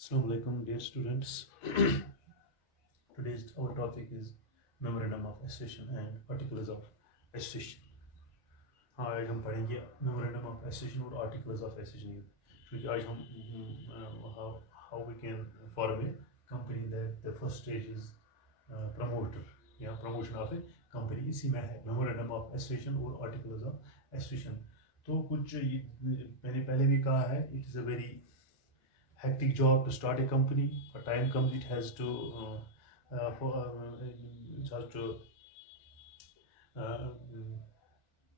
Assalamu alaikum, dear students. Today's our topic is memorandum of association and particulars of association. हाँ आज हम पढ़ेंगे memorandum of association और articles of association क्योंकि आज हम how we can form a company that the first stage is promoter या promotion of a company इसी में है memorandum of association और articles of association. तो कुछ मैंने पहले भी कहा है it is a very hectic job to start a company. A time comes it has to uh,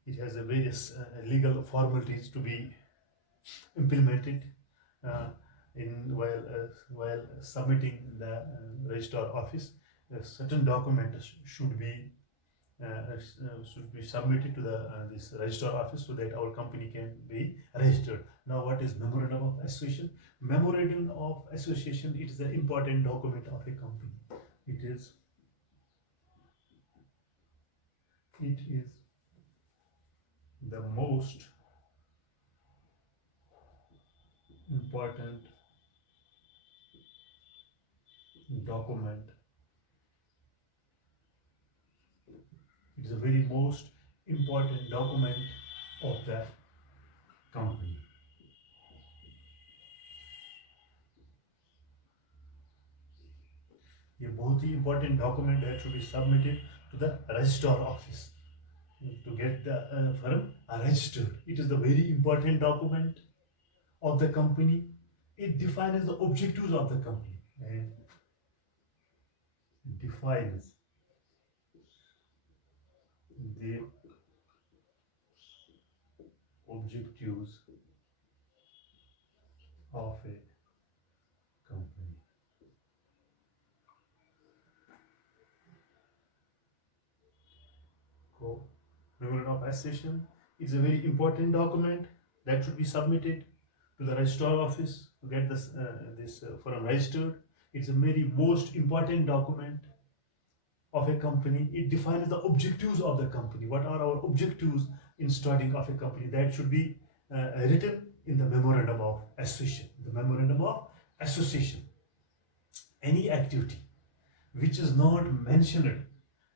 it has a various legal formalities to be implemented uh, in while submitting the registrar office. Certain documents should be submitted to the this registrar office so that our company can be registered. Now, what is memorandum of association? Memorandum of association, it is an important document of a company. It is the most important document. It is the very most important document of the company. ये बहुत ही important document that should be submitted to the registrar office to get the firm registered. It is the very important document of the company. It defines the objectives of the company and defines the objectives of a company. Memorandum of association is a very important document that should be submitted to the registrar office to get this firm registered. It's a very most important document of a company. It defines the objectives of the company. What are our objectives in starting of a company? That should be written in the memorandum of association. The memorandum of association. Any activity which is not mentioned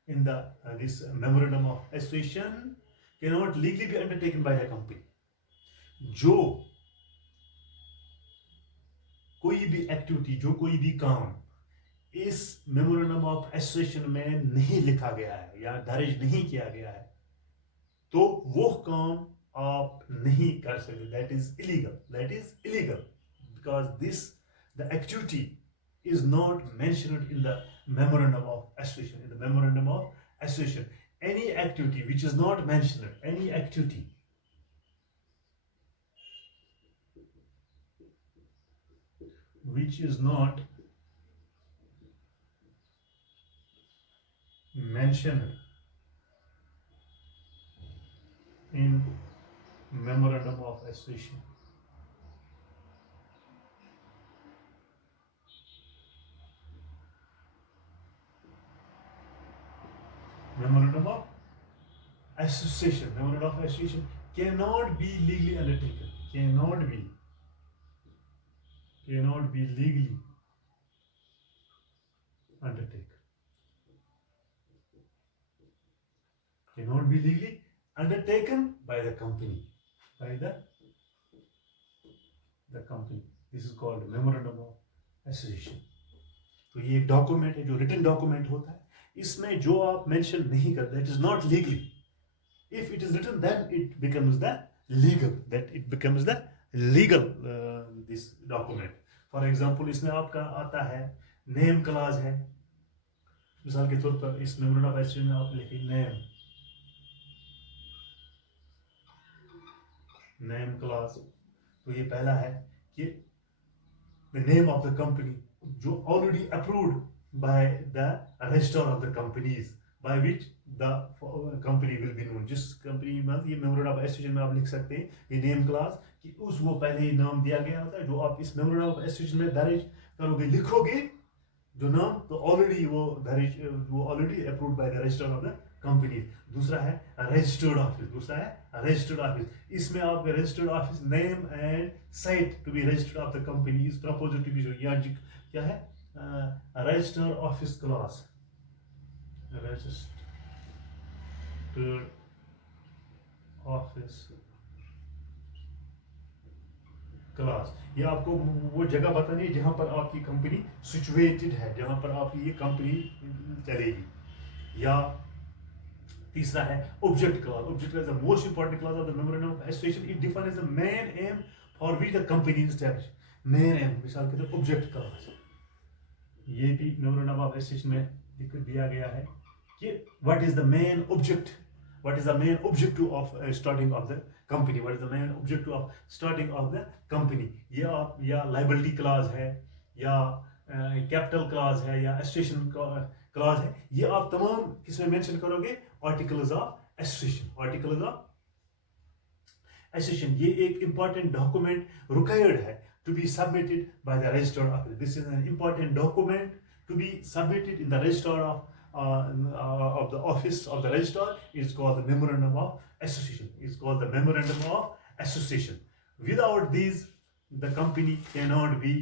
in the this memorandum of association cannot legally be undertaken by the company. जो कोई भी एक्टिविटी, जो कोई भी काम इस memorandum of association में नहीं लिखा गया है या दर्ज नहीं किया गया है तो वो काम आप नहीं कर सकते. That is illegal because this the activity is not mentioned in the memorandum of association. In the memorandum of association, any activity which is not mentioned, any activity which is not mentioned in memorandum of association memorandum of association cannot be legally undertaken. Cannot be legally undertaken. Cannot be legally undertaken by the company. By the company. This is called memorandum of association. तो ये एक डॉक्यूमेंट है जो written document होता है. इसमें जो आप मेंशन नहीं करते, that is not legally. If it is written then it becomes the legal. This document. For example इसमें आपका आता है नेम क्लॉज है. मिसाल के तौर पर इस मेमोरेंडम ऑफ एसोसिएशन में आप लिखें नेम क्लॉज. तो ये पहला है कि the name of the company जो already approved by the registrar of the companies by which the company will be known. जिस कंपनी में ये मेमोरेंडम ऑफ एसोसिएशन में आप लिख सकते हैं ये नेम क्लास कि उस वो पहले ही नाम दिया गया होता है जो आप इस मेमोरेंडम ऑफ एसोसिएशन में दर्ज करोगे, लिखोगे जो नाम, तो ऑलरेडी वो already approved by the registrar of the company, दूसरा है रजिस्टर्ड ऑफिस, दूसरा है रजिस्टर्ड ऑफिस। इसमें आपका registered office name and site to be registered of the company is proposed to be, जो यहाँ क्या है registered office clause, registered office clause. ये आपको वो जगह बतानी है जहां पर आपकी कंपनी सिचुएटेड है, जहां पर आपकी ये कंपनी चलेगी। या तीसरा है object class. Object class the most important class of the memorandum of association. It defines the main M for which the company is established. Main M मिसाल के तौर ऑब्जेक्ट क्लास, ये भी मेमोरेंडम ऑफ एसोसिएशन में दिया गया है कि what is the main object, what is the main objective of starting of the company, what is the main objective of starting of the company। ये आप या liability clause है या capital clause है या association clause है, ये आप तमाम किसमें मेंशन करोगे, articles of association, articles of association। ये एक important document required है to be submitted by the registered office। This is an important document to be submitted in the register of the office of the registrar. Is called the memorandum of association. Is called the memorandum of association. Without these, the company cannot be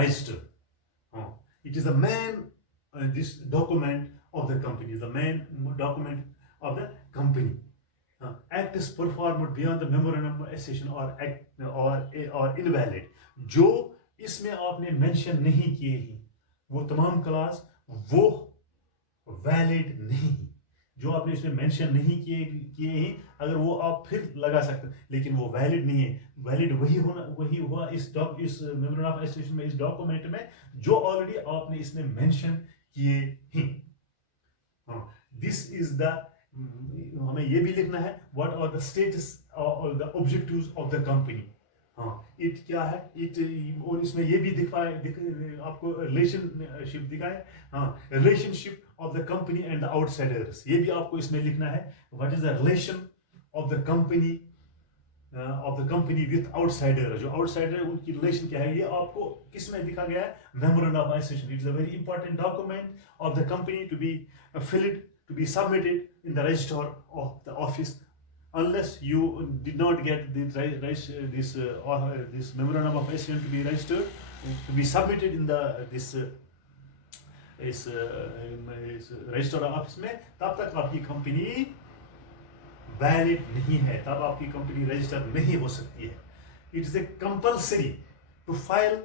registered. It is the main this document of the company. Is the main document of the company. Acts performed beyond the memorandum of association or invalid. जो इसमें आपने मेंशन नहीं किए हैं वो तमाम क्लास वो वैलिड नहीं, जो आपने इसमें मेंशन नहीं किए हैं अगर वो आप फिर लगा सकते हैं, लेकिन वो वैलिड नहीं है। वैलिड वही हुआ इस मेमोरेंडम ऑफ एसोसिएशन में, इस डॉक्यूमेंट में जो ऑलरेडी आपने इसमें मेंशन किए हैं। दिस इज द, हमें ये भी लिखना है व्हाट आर द स्टेटस और the objectives of the company. It क्या है, इट, और इसमें ये भी आपको रिलेशनशिप दिखाए, relationship of the company and the outsiders, ये भी आपको इसमें लिखना है। What is the relation of the company with outsider, जो आउटसाइडर उनकी रिलेशन क्या है, ये आपको किस में दिखा गया है, memorandum of association. It is a very important document of the company to be filled, to be submitted in the register of the office. Unless you did not get this memorandum of association to be registered, to be submitted in the this register office में, तब तक आपकी company valid नहीं है, तब आपकी company register नहीं हो सकती है। It is a compulsory to file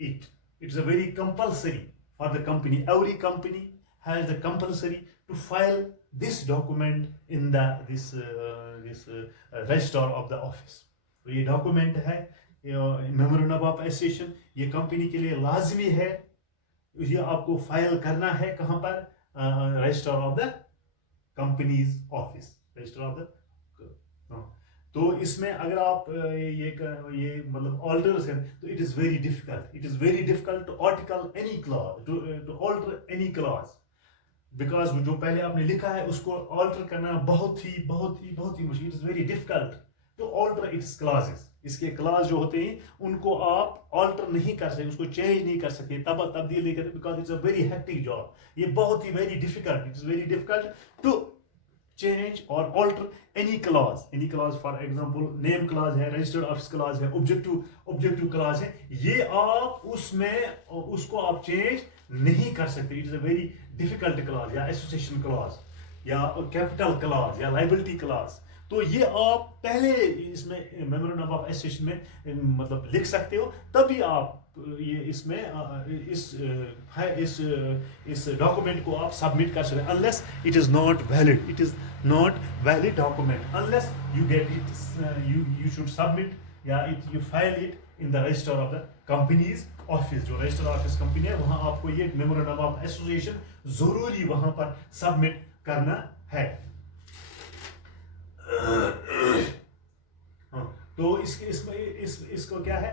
it. It is a very compulsory for the company. Every company has the compulsory to file this document in the register of the office। तो ये डॉक्यूमेंट है memorandum of association, ये कंपनी के लिए लाजमी है, ये आपको फाइल करना है कहाँ पर, register of the companies office, register of the. तो इसमें अगर आप ये मतलब ऑल्टर्स हैं तो it is very difficult to article any clause, to alter any clause, because जो पहले आपने लिखा है उसको ऑल्टर करना बहुत ही मुश्किल। It is very difficult to alter its clauses. इसके क्लॉज जो होते हैं उनको आप ऑल्टर नहीं कर सकते, उसको चेंज नहीं कर सकते, तब्दील नहीं करते, because it's a very hectic job. ये बहुत ही very difficult, it is very difficult to change or alter any clause for example name clause है, registered office clause है, objective clause है, ये आप उसको आप change नहीं कर सकते। it is a very difficult clause या association clause या capital clause या liability clause। तो ये आप पहले इसमें मेमोरेंडम ऑफ एसोसिएशन में मतलब लिख सकते हो, तभी आप ये इसमें इस डॉक्यूमेंट को आप सबमिट कर सकते हैं। Unless it is not valid document, unless you get it, you should submit या you file it in the register of the companies office. जो रजिस्टर ऑफिस कंपनी है वहां आपको ये मेमोरेंडम ऑफ एसोसिएशन जरूरी वहां पर सबमिट करना है। तो इसको क्या है,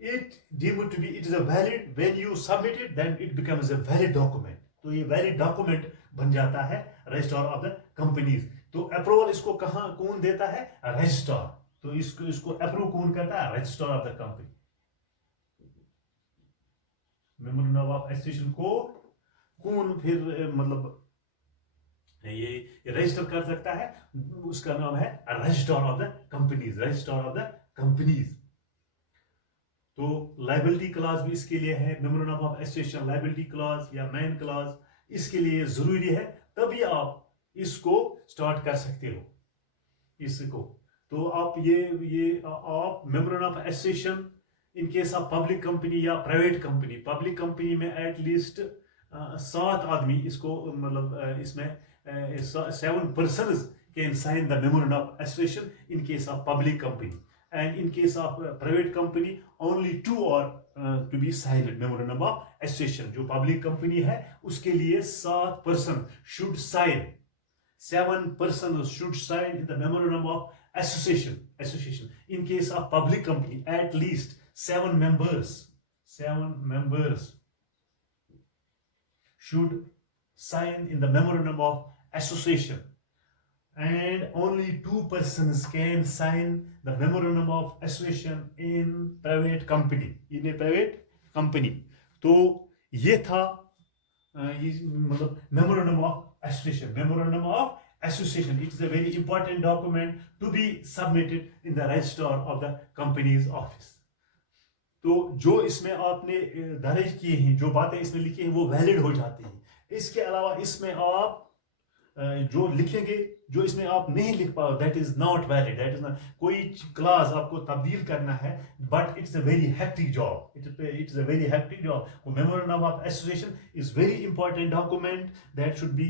it deemed to be, it is a valid, when you submit it then it becomes a valid document। तो ये valid document बन जाता है रजिस्टर ऑफ द कंपनीज। तो अप्रूवल इसको कौन देता है, रजिस्ट्रार। तो इसको अप्रूव कौन करता है, register of the company. Memorandum of association को कौन फिर मतलब ये रजिस्टर कर सकता है, उसका नाम है registrar of the companies, registrar of the companies. तो लाइबिलिटी क्लॉज भी इसके लिए है, memorandum of association liability clause या मैन क्लॉज इसके लिए जरूरी है, तभी आप इसको स्टार्ट कर सकते हो इसको। तो आप ये आप memorandum of association in case of public company या प्राइवेट कंपनी, पब्लिक कंपनी में एटलीस्ट 7 आदमी इसको मतलब इसमें 7 persons can sign the memorandum of association in case of public company, and in case of private company only 2 are to be signed memorandum of association। जो public company है उसके लिए 7 person should sign, 7 persons should sign in the memorandum of association। In case of public company at least 7 members should sign in the memorandum of association, and only 2 persons can sign the memorandum of association in private company, in a private company। तो ये था ये मतलब memorandum of association। memorandum of association, it is a very important document to be submitted in the register of the company's office। तो जो इसमें आपने दर्ज किए हैं, जो बातें इसमें लिखी हैं वो वैलिड हो जाती हैं। इसके अलावा इसमें आप जो लिखेंगे, जो इसमें आप नहीं लिख पाओ, that is not valid, that is not. कोई क्लास आपको तब्दील करना है but it's a very hectic job, it's a very hectic job. Memorandum of association is very important document that should B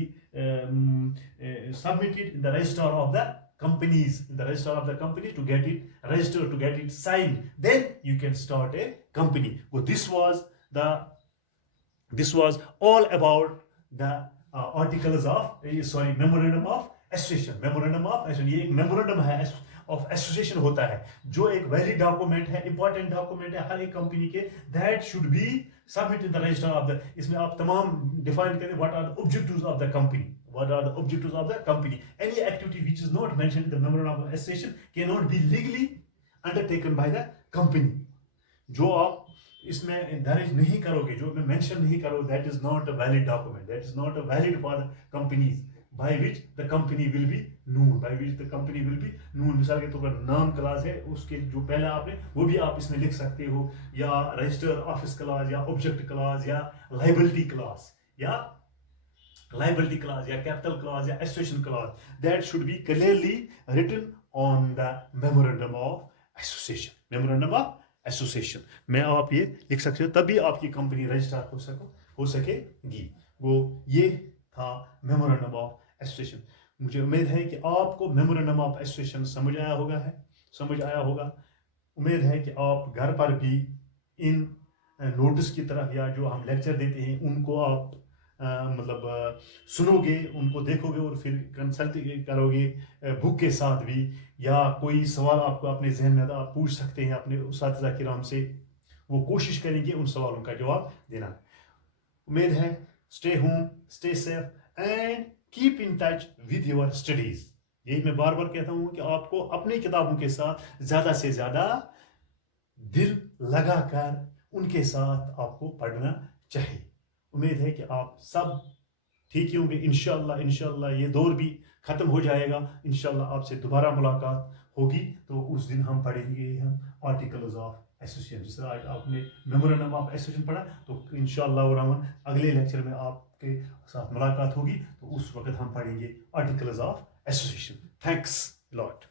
submitted in the register of the companies, in the register of the company to get it registered, to get it signed, then you can start a company। So this was all about the articles of memorandum of association। memorandum of association ये एक memorandum है of association होता है, जो एक valid document है, important document है हर एक कंपनी के, that should be submit in the register of the. इसमें आप तमाम डिफाइन करें what are the objectives of the company, what are the objectives of the company। any activity which is not mentioned in the memorandum of association cannot be legally undertaken by the company। जो आप इसमें दर्ज नहीं करोगे, जो मैं मेंशन नहीं करोगे, that is not a valid document, that is not a valid for the companies by which the company will be known, by which the company will be known। मिसाल के तौर पर नाम क्लास है, उसके जो पहले आपने वो भी आप इसमें लिख सकते हो, या रजिस्टर ऑफिस क्लास, या ऑब्जेक्ट क्लास, या लाइबिलिटी क्लास, या liability clause, या capital clause, या association clause, that should be clearly written on the memorandum of association। memorandum of association में आप ये लिख सकते हो, तभी आपकी कंपनी रजिस्टर हो सकेगी। वो ये था मेमोरेंडम ऑफ एसोसिएशन। मुझे उम्मीद है कि आपको मेमोरेंडम ऑफ एसोसिएशन समझ आया होगा। उम्मीद है कि आप घर पर भी इन नोटिस की तरह, या जो हम लेक्चर देते हैं उनको आप मतलब सुनोगे, उनको देखोगे और फिर कंसल्ट करोगे बुक के साथ भी, या कोई सवाल आपको अपने जहन में आप पूछ सकते हैं अपने उस्ताद किराम से, वो कोशिश करेंगे उन सवालों का जवाब देना। उम्मीद है stay home, stay safe and keep in touch with your studies. यही मैं बार बार कहता हूँ कि आपको अपनी किताबों के साथ ज़्यादा से ज़्यादा दिल लगाकर उनके साथ आपको पढ़ना चाहिए। उम्मीद है कि आप सब ठीक ही होंगे इंशाल्लाह ये दौर भी ख़त्म हो जाएगा, इंशाल्लाह आपसे दोबारा मुलाकात होगी। तो उस दिन हम पढ़ेंगे आर्टिकल्स ऑफ एसोसिएशन। जिस तरह आज आपने मेमोरेंडम ऑफ एसोसिएशन पढ़ा, तो इंशाल्लाह रहमान अगले लेक्चर में आपके साथ मुलाकात होगी, तो उस वक्त हम पढ़ेंगे articles of association. Thanks lot.